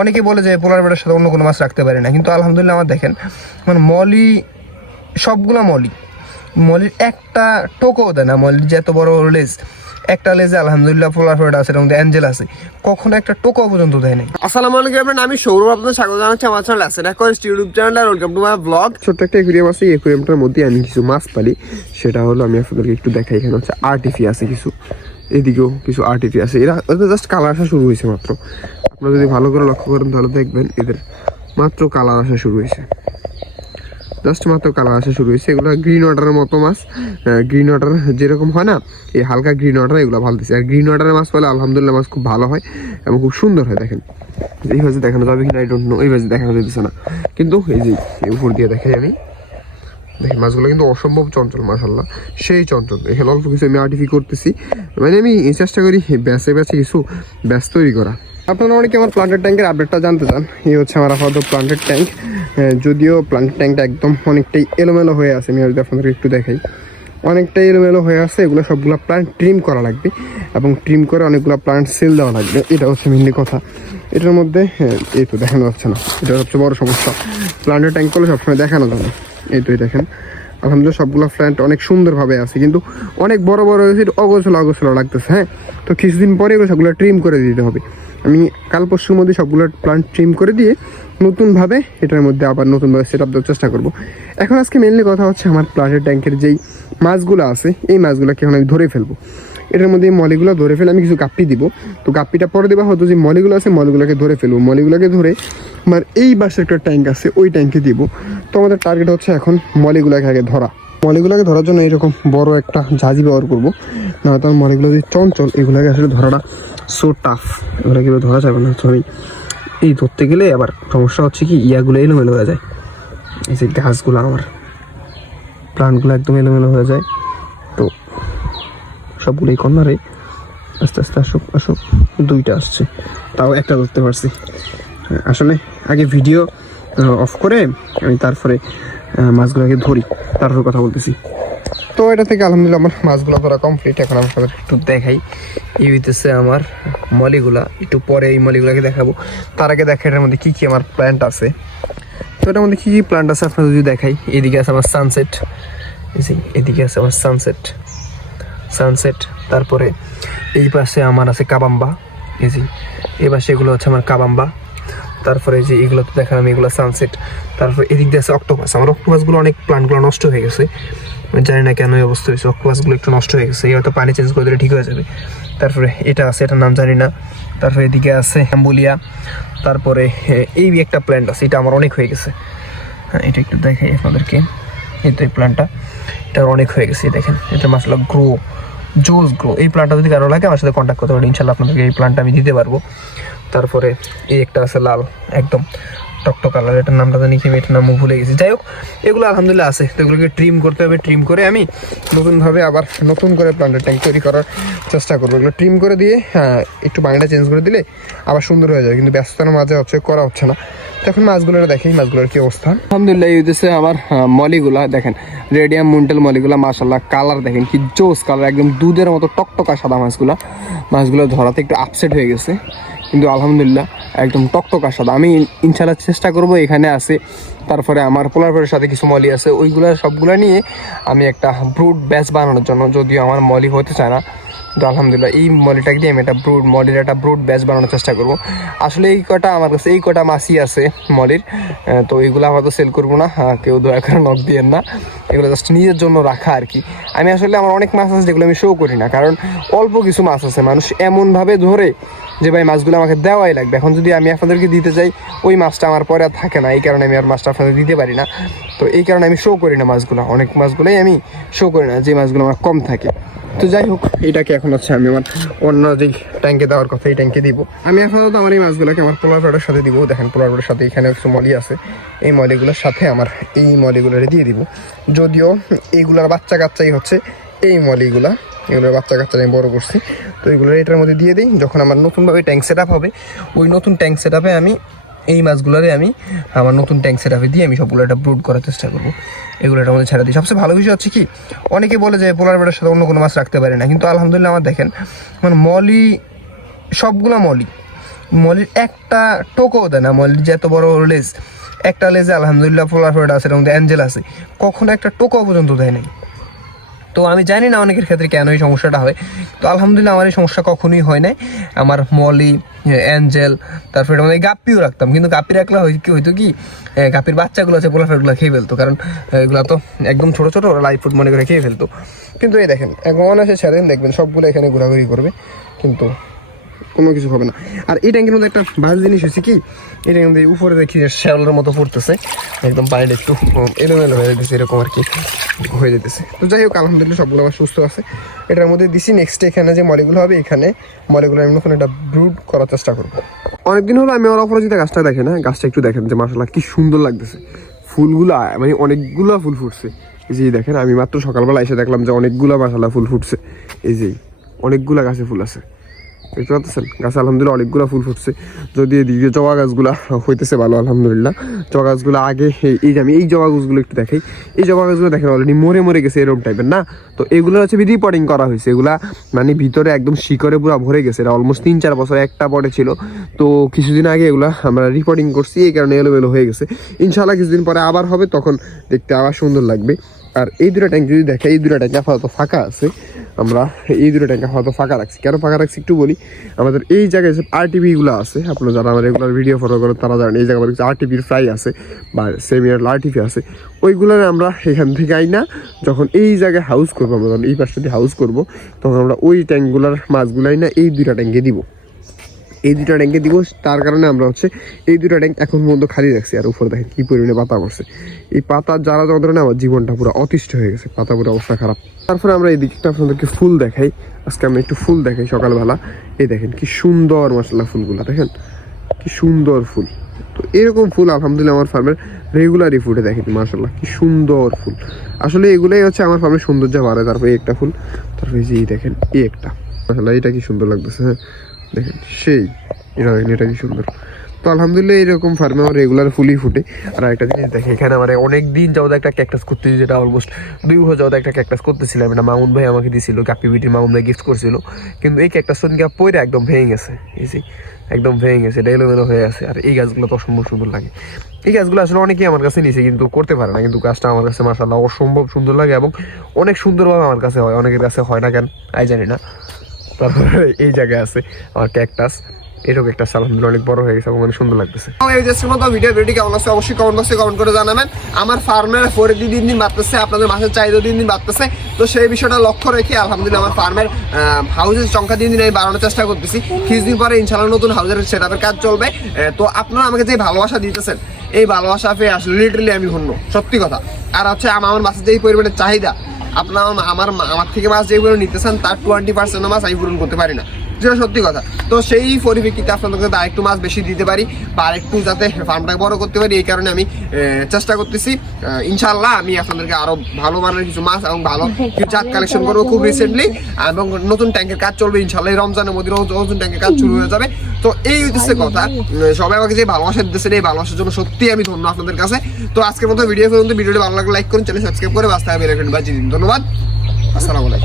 অনেকে বলে যে পোলার বেটার সাথে অন্য কোনো মাছ রাখতে পারে না কিন্তু আলহামদুলিল্লাহ আমার দেখেন মানে মলি সবগুলা মলি মলির একটা টোকও দেয় না মলির যে এত বড় লেজ একটা লেজে আলহামদুলিল্লাহ পোলার বেটা আছে এর মধ্যে অ্যাঞ্জেল আছে কখনো একটা টোকও পর্যন্ত দেয় নাই। আসসালামু আলাইকুম এভরিওয়ান আমি সৌরভ আপনাদের স্বাগত জানাচ্ছি আমার চ্যানেল আছে রিকোয়েস্ট ইউটিউব চ্যানেল আর ওয়েলকাম টু মাই ব্লগ ছোট্ট একটা একুরিয়াম আছে এই একুরিয়ামটার মধ্যে আমি কিছু মাছ পালি সেটা হলো আমি আপনাদেরকে একটু দেখাই এখানে হচ্ছে আর্টিফি আছে কিছু। এদিকেও কিছু আর্টিফি আছে। এরা ওদের জাস্ট কালার আসা শুরু হয়েছে মাত্র। আপনারা যদি ভালো করে লক্ষ্য করেন তাহলে দেখবেন এদের মাত্র কালার আসা শুরু হয়েছে। জাস্ট মাত্র কালার আসা শুরু হয়েছে। এগুলো গ্রিন ওয়াটারের মতো মাছ। গ্রিন ওয়াটার যেরকম হয় না, এই হালকা গ্রিন ওয়াটার এগুলো ভালো দিচ্ছে আর গ্রিন ওয়াটারের মাছ পেলে আলহামদুলিল্লাহ মাছ খুব ভালো হয় এবং খুব সুন্দর হয় দেখেন। এই ভাবে দেখানো যাবে কিনা আই ডোন্ট নো এই ভাবে দেখানো যেতেছে না। কিন্তু এই যে উপর দিয়ে দেখাই আমি দেখেন মাছগুলো কিন্তু অসম্ভব চঞ্চল মাসাল্লাহ সেই চঞ্চল। এখানে অল্প কিছু আমি আর্টিফি করতেছি। মানে আমি চেষ্টা করি ব্যাসে ব্যাসে কিছু ব্যাস তৈরি করা। আপনারা অনেকে আমার প্লান্টের ট্যাঙ্কের আপডেটটা জানতে চান। এই হচ্ছে আমার আপাতত প্লান্টের ট্যাঙ্ক যদিও প্লান্টের ট্যাঙ্কটা একদম অনেকটাই এলোমেলো হয়ে আছে, আমি যদি আপনাদেরকে একটু দেখাই। অনেকটাই এলোমেলো হয়ে আছে, এগুলো সবগুলো প্লান্ট ট্রিম করা লাগবে এবং ট্রিম করে অনেকগুলো প্লান্ট সেল দেওয়া লাগবে। এটা হচ্ছে মেনলি কথা। এটার মধ্যে এই তো দেখানো যাচ্ছে না। এটা হচ্ছে বড় সমস্যা। প্লান্টের ট্যাঙ্ক করলে সবসময় দেখানো যাবে এই তো দেখেন। আলহামদুলিল্লাহ সবগুলো প্ল্যান্ট অনেক সুন্দরভাবে আছে, কিন্তু অনেক বড় বড় হয়েছে অগোছলো অগোছলো লাগতেছে হ্যাঁ? তো কিছুদিন পরে এগুলো সবগুলো ট্রিম করে দিতে হবে। আমি কাল পরশুর মধ্যে সবগুলো প্লান্ট ট্রিম করে দিয়ে নতুনভাবে এটার মধ্যে আবার নতুনভাবে সেট আপ দেওয়ার চেষ্টা করব। এখন আজকে মেনলি কথা হচ্ছে আমার প্লান্টের ট্যাঙ্কের যেই মাছগুলো আছে, এই মাছগুলোকে এখন আমি ধরে ফেলব। এটার মধ্যে এই মলিগুলো ধরে ফেলে আমি কিছু গাপ্পি দিব। তো গাপ্পিটা পরে দেওয়া হয়তো যে মলিগুলো আছে, মলিগুলোকে ধরে ফেলব। মলিগুলোকে ধরে আমার এই বাসে একটা ট্যাঙ্ক আছে, ওই ট্যাঙ্কে দিব। তো আমাদের টার্গেট হচ্ছে এখন মলিগুলোকে আগে ধরা। মলিগুলোকে ধরার জন্য এরকম বড় একটা ঝাঁঝি ব্যবহার করব। না তার মলিগুলো যে চঞ্চল, এগুলোকে আসলে ধরাটা সো টাফ এগুলো কিন্তু ধরা যাবে না? সরি এই ধরতে গেলে আবার সমস্যা হচ্ছে কি, ইয়াগুলো এলোমেলো হয়ে যায়। এই যে গাছগুলো আমার প্লান্টগুলো একদম এলোমেলো হয়ে যায়। তো সবগুলো এই কর্নারে আস্তে আস্তে আসুক আসুক দুইটা আসছে। তাও একটা ধরতে পারছি। হ্যাঁ, আসলে আগে ভিডিও অফ করে আমি তারপরে মাছগুলোকে ধরি। তারপর কথা বলতেছি। তো এটা থেকে আলহামদুলিল্লাহ আমার মাছগুলো ধরা কমপ্লিট এখন আমার সাথে একটু দেখাই। এই হইতেছে আমার মলিগুলা। একটু পরে এই মলিগুলাকে দেখাবো। তার আগে দেখা এটার মধ্যে কি কি আমার প্ল্যান্ট আছে। তো এটার মধ্যে কি কি প্ল্যান্ট আছে আপনার যদি দেখাই। এদিকে আছে আমার সানসেট এদিকে আছে আমার সানসেট সানসেট তারপরে এই পাশে আমার আছে কাবাম্বা, এই যে, এই পাশে এগুলো হচ্ছে আমার কাবাম্বা, তারপরে যে এগুলো তো দেখালাম, এগুলো সানসেট তারপরে এদিক দিয়ে আছে অক্টোপাস আমার অক্টোপাসগুলো অনেক প্লান্টগুলো নষ্ট হয়ে গেছে জানি না কেন এই অবস্থা হয়েছে অক্টোপাসগুলো একটু নষ্ট হয়ে গেছে হয়তো পানি চেঞ্জ করে দিলে ঠিক হয়ে যাবে, তারপরে এটা আছে, এটার নাম জানি না, তারপরে এদিকে আছে অ্যাম্বুলিয়া, তারপরে এই একটা প্ল্যান্ট আছে, এটা আমার অনেক হয়ে গেছে হ্যাঁ এটা একটু দেখাই আপনাদেরকে, এই তো এই প্ল্যান্টটা এটা অনেক হয়ে গেছে দেখেন এটা মাসলা গ্রো জোস গ্রো, এই প্ল্যান্টটা যদি কারও লাগে, আমার সাথে কন্ট্যাক্ট করতে পারেন। ইনশাল্লাহ আপনাদেরকে এই প্ল্যান্টটা আমি দিতে পারব। তারপরে এই একটা আছে লাল, একদম টকটক কালার এটার নামটা জানি কি, আমি এটার নাম ভুলে গেছি। যাই হোক, এগুলো আলহামদুলিল্লাহ আছে। তো এগুলোকে ট্রিম করতে হবে ট্রিম করে আমি নতুনভাবে আবার নতুন করে প্ল্যান্টের ট্যাঙ্ক তৈরি করার চেষ্টা করব। এগুলো ট্রিম করে দিয়ে হ্যাঁ একটু পানিটা চেঞ্জ করে দিলে আবার সুন্দর হয়ে যাবে কিন্তু ব্যস্ততার মাঝে হচ্ছে করা হচ্ছে না। এখন মাছগুলো দেখি, মাছগুলোর কি অবস্থা? আলহামদুলিল্লাহ হচ্ছে আমার মলিগুলা, দেখেন রেডিয়াম মুন্টেল মলিগুলা মাসাল্লাহ কালার দেখেন, কি জোস কালার একদম দুধের মতো টকটকা সাদা মাছগুলা। মাছগুলো ধরাতে একটু আপসেট হয়ে গেছে, কিন্তু আলহামদুলিল্লাহ, একদম টকটকা সাদা। আমি ইনশাল্লাহ চেষ্টা করব, এখানে আছে, তারপরে আমার পোলারপের সাথে কিছু মলি আছে, ওইগুলা সবগুলা নিয়ে আমি একটা ব্রুড ব্যাচ বানানোর জন্য, যদিও আমার মলি হতে চায় না তো আলহামদুলিল্লাহ, এই মলিটাকে দিয়ে আমি একটা ব্রুড মলির একটা ব্রুড ব্যাচ বানানোর চেষ্টা করব। আসলে এই কটা আমার কাছে, এই কটা মাসি আছে মলির তো এইগুলো আমার তো সেল করব না কেউ দয়া করে নখ দিয়েন না। এগুলো জাস্ট নিজের জন্য রাখা আর কি। আমি আসলে আমার অনেক মাছ আছে যেগুলো আমি শো করি না, কারণ অল্প কিছু মাছ আছে। মানুষ এমনভাবে ধরে যে ভাই মাছগুলো আমাকে দেওয়াই লাগবে। এখন যদি আমি আপনাদেরকে দিতে যাই, ওই মাছটা আমার পরে আর থাকে না। এই কারণে আমি আর মাছটা আপনাদের দিতে পারি না। তো এই কারণে আমি শো করি না মাছগুলো। অনেক মাছগুলোই আমি শো করি না, যে মাছগুলো আমার কম থাকে। তো যাই হোক, এটাকে এখন হচ্ছে আমি আমার অন্য যে ট্যাঙ্কে দেওয়ার কথা, এই ট্যাঙ্কে দিব। আমি আপাতত আমার এই মাছগুলোকে আমার পোলার সাথে দিব। দেখেন, পোলার সাথে এখানে কিছু মলি আছে। এই মলিগুলোর সাথে আমার এই মলিগুলোরে দিয়ে দিব। যদিও এইগুলোর বাচ্চা কাচ্চাই হচ্ছে এই মলিগুলা। এগুলোর বাচ্চা কাচ্চা আমি বড় করছি। তো এগুলো এটার মধ্যে দিয়ে দিই। যখন আমার নতুনভাবে ট্যাঙ্ক সেট হবে, ওই নতুন ট্যাঙ্ক সেট আমি এই মাছগুলোরে আমি আমার নতুন ট্যাঙ্ক সেট দিয়ে আমি সবগুলো একটা ব্রুড করার চেষ্টা করব। এগুলো এটার মধ্যে ছেড়ে দিই। সবচেয়ে ভালো বিষয় হচ্ছে কি, অনেকে বলে যে পোলার বেটার সাথে অন্য কোনো মাছ রাখতে পারে না। কিন্তু আলহামদুলিল্লাহ আমার দেখেন মানে মলি, সবগুলো মলি, মলির একটা টোকও দেয় না। মলির যে এত বড় লেজ, একটা লেজে আলহামদুলিল্লাহ পোলার ফোলাফেড আছে, এর মধ্যে অ্যাঞ্জেল আছে, কখনো একটা টোকও পর্যন্ত দেয় নাই। তো আমি জানি না অনেকের ক্ষেত্রে কেন এই সমস্যাটা হয়। তো আলহামদুলিল্লাহ আমার এই সমস্যা কখনোই হয় নাই। আমার মলি, অ্যাঞ্জেল, তারপরে আমি গাপ্পিও রাখতাম। কিন্তু গাপ্পি রাখলে কি হয়তো কি গাপির বাচ্চাগুলো আছে পোলাফেটগুলো খেয়ে ফেলতো। কারণ এগুলো তো একদম ছোটো ছোটো, ওরা লাইফ ফুড মনে করে খেয়ে ফেলতো। কিন্তু এই দেখেন, এখন অনেক ছেড়ে দিন দেখবেন সবগুলো এখানে ঘোরাঘুরি করবে। কিন্তু কোনো কিছু হবে না। আর এই ট্যাঙ্কের মধ্যে একটা ভালো জিনিস হচ্ছে কি? ট্যাঙ্কের মধ্যে উপরে দেখি যে শ্যাওলার মতো পড়তেছে, একদম পানিটা একটু এলোমেলো হয়ে যেতেছে এরকম আর কি হয়ে যেতেছে। তো যাই হোক, আলহামদুলিল্লাহ সবগুলো আমার সুস্থ আছে। এটার মধ্যে দিছি নেক্সট এখানে যে মলিগুলো হবে, এখানে মলিগুলো আমি ওখানে একটা ব্রুড করার চেষ্টা করব। অনেকদিন হলো আমি আমার অপরাজিতা গাছটা দেখে না, গাছটা একটু দেখেন যে মাসাল্লাহ কি সুন্দর লাগতেছে। ফুলগুলো মানে অনেকগুলো ফুল ফুটছে। এই যে দেখেন, আমি মাত্র সকালবেলা এসে দেখলাম যে অনেকগুলো মাসাল্লাহ ফুল ফুটছে। এই যে, অনেকগুলা গাছে ফুল আছে। দেখতে পাচ্ছেন? গাছে আলহামদুলিল্লাহ অনেকগুলো ফুল ফুটছে। যদি এদিকে জবা গাছগুলা হইতেছে ভালো, আলহামদুলিল্লাহ। জবা গাছগুলো আগে এই- যে আমি এই জবা গাছগুলো একটু দেখাই। এই জবা গাছগুলো দেখেন অলরেডি মরে মরে গেছে এরকম টাইপের না? তো এগুলো হচ্ছে রিপোর্টিং করা হয়েছে। এগুলা মানে ভিতরে একদম শিকড়ে পুরো ভরে গেছে। এটা অলমোস্ট তিন চার বছর একটা পটে ছিল। তো কিছুদিন আগে এগুলা আমরা রিপোর্টিং করছি। এই কারণে এলোমেলো হয়ে গেছে। ইনশাল্লাহ কিছুদিন পরে আবার হবে। তখন দেখতে আবার সুন্দর লাগবে। আর এই দুটো ট্যাঙ্ক যদি দেখে, এই দুটো ট্যাঙ্ক আপাতত ফাঁকা আছে। আমরা এই দুটো ট্যাঙ্কে হয়তো ফাঁকা রাখছি। কেন ফাঁকা রাখছি একটু বলি? আমাদের এই জায়গায় যে আরটিভিগুলো আছে, আপনারা যারা আমার রেগুলার ভিডিও ফলো করেন, তারা জানেন এই জায়গায় আরটিভির ফ্রাই আছে বা সেমিয়ার আরটিভি আছে। ওইগুলো আমরা এখান থেকে আই না যখন এই জায়গায় হাউস করব, আমরা এই পাশটা হাউস করব, তখন আমরা ওই ট্যাঙ্কগুলোর মাছগুলাই না এই দুটা ট্যাঙ্কে দিব। এই দুটো ট্যাঙ্কে দিব, তার কারণে আমরা হচ্ছে এই দুটো ট্যাঙ্ক এখন পর্যন্ত খালি রাখছি। আর উপরে দেখেন কি পরিমাণে পাতা পড়ছে। এই পাতার যারা যন্ত্রণা আমার জীবনটা পুরো অতিষ্ঠ হয়ে গেছে, পাতা পুরো অবস্থা খারাপ। তারপরে আমরা এই দিকটা আপনাদেরকে ফুল দেখাই। আজকে আমরা একটু ফুল দেখাই সকালবেলা। এই দেখেন কি সুন্দর মশলা ফুলগুলো, দেখেন? কি সুন্দর ফুল। তো এরকম ফুল আলহামদুলিল্লাহ আমার ফার্মের রেগুলারই ফুটে, দেখেন মার্শাল্লাহ কি সুন্দর ফুল। আসলে এগুলোই হচ্ছে আমার ফার্মের সৌন্দর্য বাড়ে তারপরে একটা ফুল, তারপরে যে এই দেখেন, এই একটা। মার্শাল্লাহ এটা কি সুন্দর লাগতেছে হ্যাঁ? দেখেন, সেই এটা দেখেন এটা কি সুন্দর। তো আলহামদুলিল্লাহ এরকম ফার্মে আমার রেগুলার ফুলই ফুটে। আর একটা জিনিস দেখে এখানে আমার অনেক দিন যাবত একটা ক্যাকটাস করতেছি যেটা অলমোস্ট দুই বছর যাবত একটা ক্যাকটাস করতেছিলাম এটা মামুন ভাই আমাকে দিছিল কাপি বিটি মামুন ভাই গিফট করছিল। কিন্তু এই ক্যাকটাস সনকে পরে একদম ভেঙে গেছে। এই একদম ভেঙে গেছে এটা এলোমেলো হয়ে আছে। আর এই গাছগুলো তো অসম্ভব সুন্দর লাগে। এই গাছগুলো আসলে অনেকেই আমার কাছে নিয়েছে কিন্তু করতে পারে না। কিন্তু গাছটা আমার কাছে মাসাল্লাহ অসম্ভব সুন্দর লাগে এবং অনেক সুন্দরভাবে আমার কাছে হয়, অনেকের কাছে হয় না কেন, আই জানি না। তারপরে এই জায়গায় আছে আমার ক্যাকটাস এরকম একটা অনেক বড় হয়ে গেছে এবং অনেক সুন্দর লাগতেছে। এই ভিডিও কেমন আছে অবশ্যই কমেন্ট বক্সে কমেন্ট করে জানাবেন। আমার ফার্মের ফোরে দিন দিন বাড়তেছে, আপনাদের মাসের চাহিদা দিন দিন বাড়তেছে। তো সেই বিষয়টা লক্ষ্য রেখে আলহামদুলিল্লাহ আমার ফার্মের হাউসের সংখ্যা দিন দিন আমি বাড়ানোর চেষ্টা করতেছি। কিছুদিন পরে ইনশাল্লাহ নতুন হাউসের সেটআপের কাজ চলবে। তো আপনারা আমাকে যে ভালোবাসা দিতেছেন, এই ভালোবাসা পেয়ে আসলে লিটারেলি আমি ধন্য, সত্যি কথা। আর হচ্ছে আমার মাছের যে এই পরিমাণের চাহিদা আপনার আমার আমার থেকে মাছ যেগুলো নিতেছেন তার টোয়েন্টি পার্সেন্ট মাছ আমি পূরণ করতে পারি না। যেটা সত্যি কথা। তো সেই পরিপ্রেক্ষিতে আপনাদেরকে আর একটু মাছ বেশি দিতে পারি বা আরেকটু যাতে ফার্মটাকে বড় করতে পারি এই কারণে আমি চেষ্টা করতেছি। আহ, ইনশাআল্লাহ আমি আপনাদেরকে আরও ভালো মানের কিছু মাছ এবং ভালো জাত কালেকশন করব খুব রিসেন্টলি এবং নতুন ট্যাঙ্কের কাজ চলবে ইনশাল্লাহ রমজানের মধ্যে নতুন ট্যাঙ্কের কাজ শুরু হয়ে যাবে। তো এই হচ্ছে কথা। সবাই আমাকে যে ভালোবাসা দিতেছেন এই ভালোবাসার জন্য সত্যি আমি ধন্য আপনাদের কাছে। তো আজকের মতো ভিডিও পর্যন্ত। ভিডিওটি ভালো লাগলে লাইক করুন চ্যানেল সাবস্ক্রাইব করে বাস্তায় বেরোবেন বাজিয়ে দিন। ধন্যবাদ। আসসালামু আলাইকুম।